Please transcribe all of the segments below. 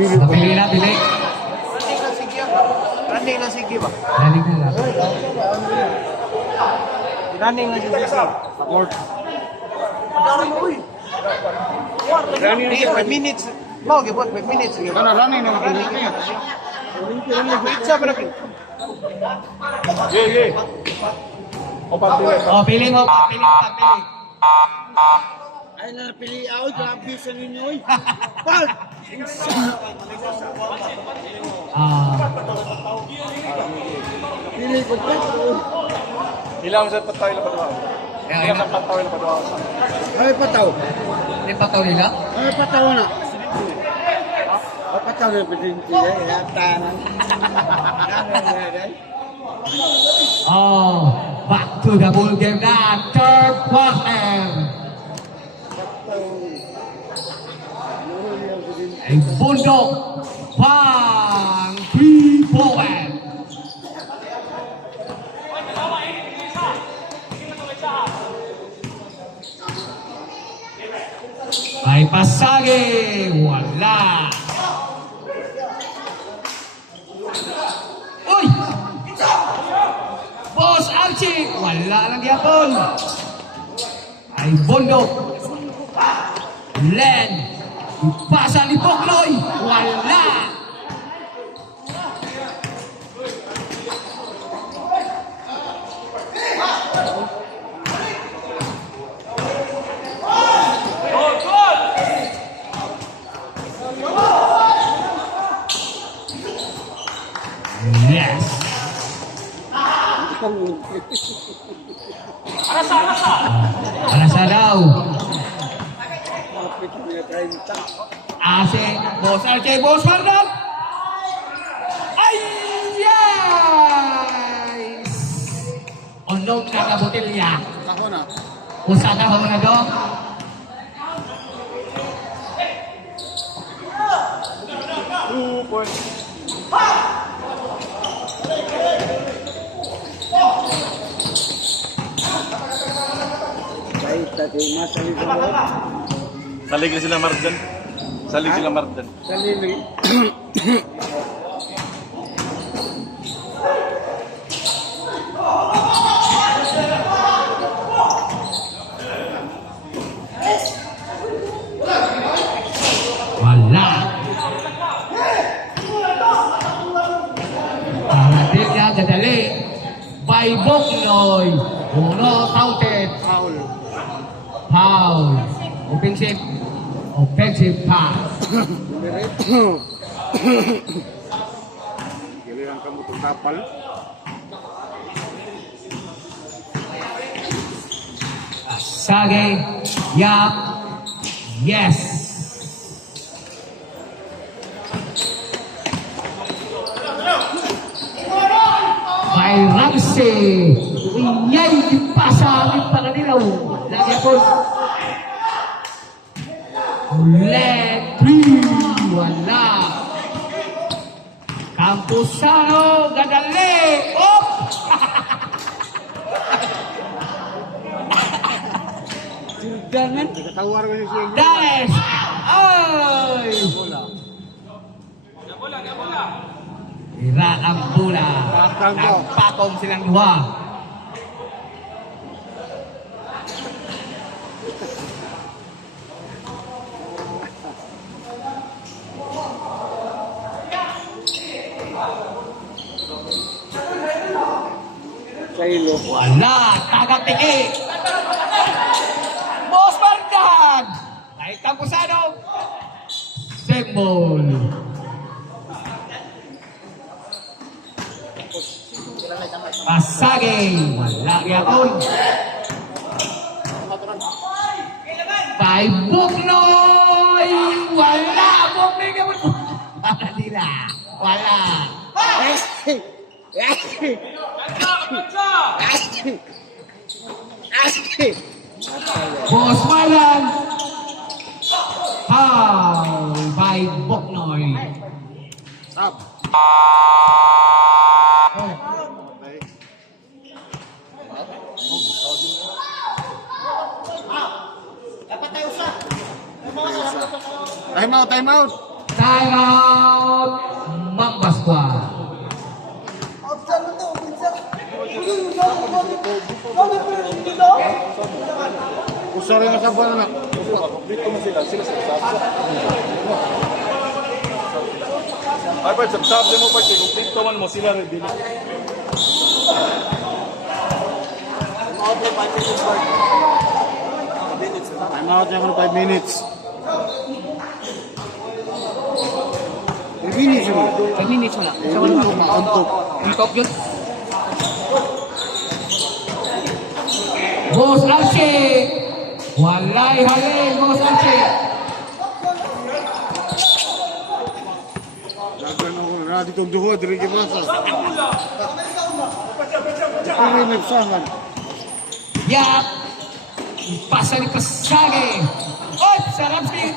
Pili na, pili. Running na sige ba? Running na lang. Running na sige. Lord. Running na 5 minutes. Mau gibot 5 minutes. Kana running na pili niya. Pizza pa na pili. Ye. Oh, pili mo. Pili mo, pili. Ay na pili ako, grabe sa ninyo oy. Pag. Pili ko pa. Ilang sa patay na padua. Ilang sa patay na padua. Ay pataw. Hindi pa to nila? Ay pataw na. Ay pataw na bidinti ya tanan. Oh, back to the ball game na. Third quarter. Ay bundok pang 3-point. Ay pasage, wala. Uy! Boss Archie, wala lang yapon. Ay bundok. Len. Ipasa ni Bokloy, wala. Yes. Alasa daw. Ase, Boss RJ, Boss Fernand. Ay! Yes! Onog na kabutilya. Ako na. Usa ka mo na do. Salig na sila Marjan. Salig sila Marjan. Salig. Wala. Parating niya gadali. By Boknoy. Uno counted. Foul. Foul. Offensive. Offensive pass. Giliran kamu itong kapal. Sage. Yap. Yes. By Ramsey. Inyay dipasa ang pangadilaw. Lagi po. Let three. Wala. Campusano. Gadali. Oh! Jangan. Nagkatawar ko siya. Dales. Ay! Ira ang bola. Nagpakong silang duha. Kailo. Wala. Tagak tiki. Boss Fernand. Ay Campusano. Sembol. Pasage. Wala yapon. Ay, Buknoy! Wala! Buknoy ka mo! Wala nila! Wala! Boss Malan! Foul by Buknoy. Stop. Time out, time out. Time out! Mamba Squad. Sorry na sa buwan na. Dito mo sila sa ay, Bert, sabi mo, Bert, kung dito man mo sila rin dito. Time out niya ako 5 minutes. 3 minutes mo. 5 minutes mo lang. Eh, wala ko maantok. Antok yun. Boss Archie! Walay halin, Boss Archie! Lagan ako na dito duho, diri gimasa. Diri nagsangan. Yap! Pasali pasali! Oy! Sarap siya!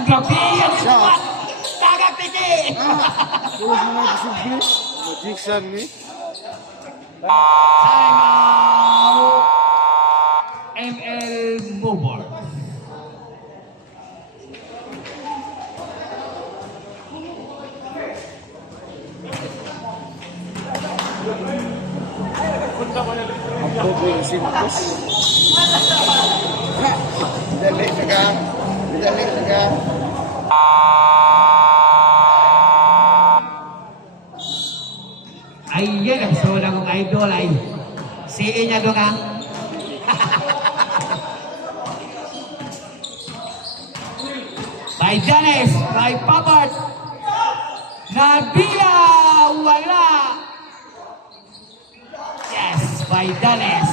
Grabe yan! Tagak tiki! Tulog mo na subli. Magiksan ni. Time out! ML Mobile. Ang po yung simpos. Dali saga. Dali saga. Ay, yan ang soda kong idol ay. Siin niya doon ka. By Janes, by Papart. Nabila, wala. Yes, by Janes.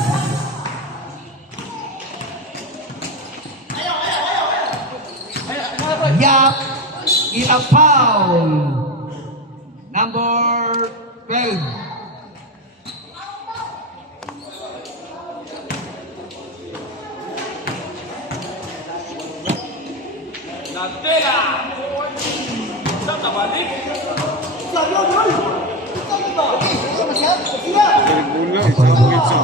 Yap, ilang foul. Number 12. Dari bunga, isang pizza.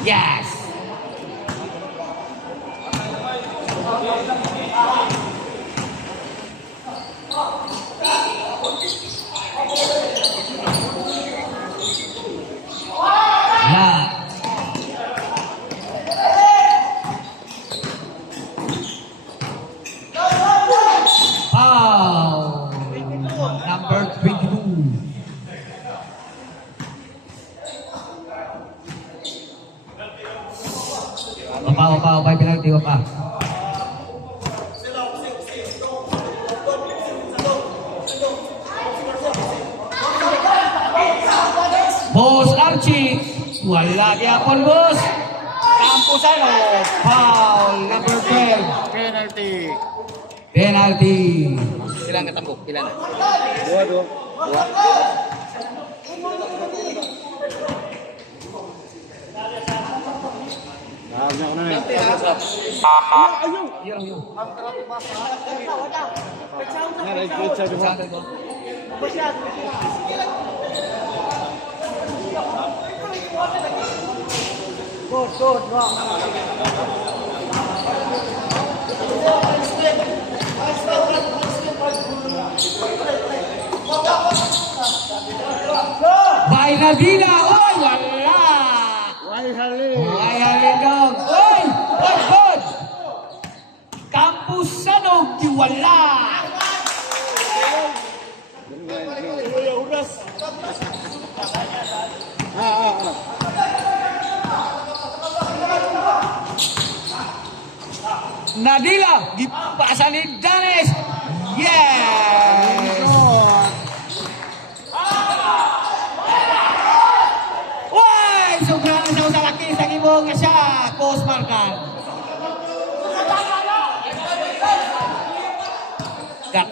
Yes. Yeah. Foul. Number 22. Opa, penalty, opa. Boss Archie, wala gyapon boss. Kampusan o. Foul, number 12. Penalty. Penalty. Ilang katambok? Ilan na? Dua. Dua. Dahil niya ako na eh. Ayaw. Naray, good sa duha. By Nabila, oy, wala. Why hali? Ay, halindog. Oy, good. Kampusanog, wala. Nadila, gipasa ni Danes. Yes!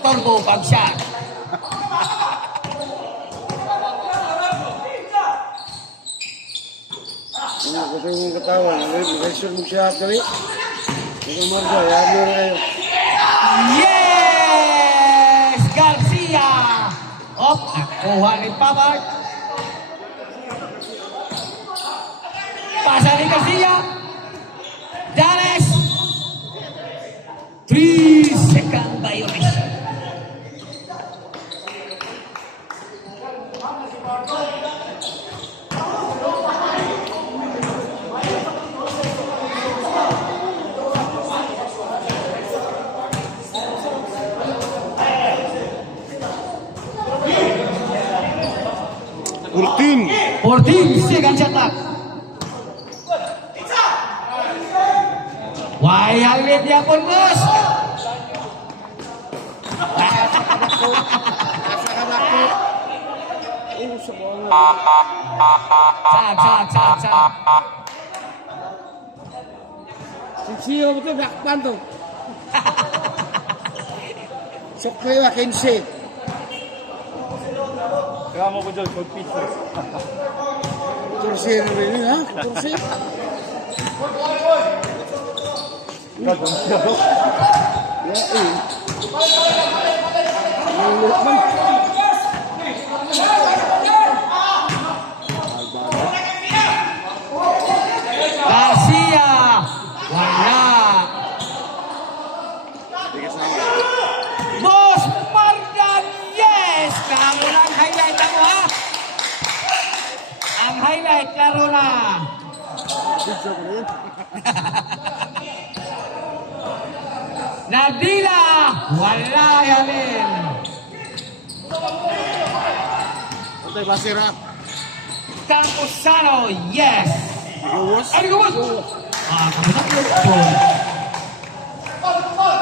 Turbo bag shot. Ano kasi yung katawa, nag-reaction mo siya kali. Ito Marga, yan mo na kayo. Yes! Garcia! Op, nakuha ni Pabart. Pasa ni Garcia. Danes. 3-second violation. Urtin! 14 second shot clock. Why ang lead niya pun bos? Sak. Siksiyo mo ito, bakpan to. Sokre wa kenshi. Kaya mo ko dyan, good pizza. Tursi rin ha? Tursi. Ya, eh. Luluk man. Garcia. Wala. Boss Mardan, yes! Kamulang highlight ako ha. Ang highlight, laro na. Pizza ko rin. Nadila, wala yanin. Antay basira. Camposano, yes! Gawas. Ay, gawas! Ah, kamulang yun.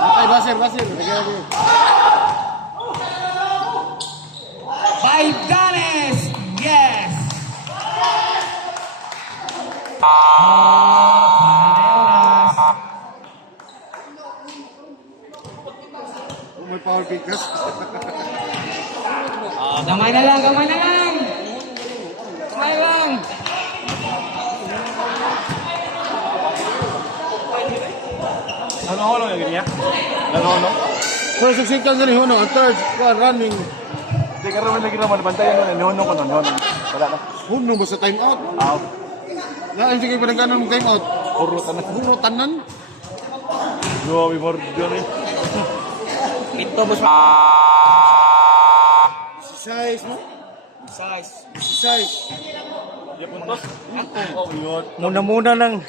Antay basir. Lagyan mo. Baidanes, yes! Oh, Paneoras. May power kickers. Gamay na lang. Gamay lang. Ano yung ganyan? Ano? So, suksikan sa lihono. Ang third, running. Hindi ka naman lagi naman, bantayan mo na, nihono ko nun. Wala na. Huno ba sa time out? Out. Naan sige pa nagkanon ng time out. Puro tanan. Huno tanan. Grabe mo dyan eh. Pito, boss. Size mo? Size. Size. Di puntos? Oh, yun. Muna lang.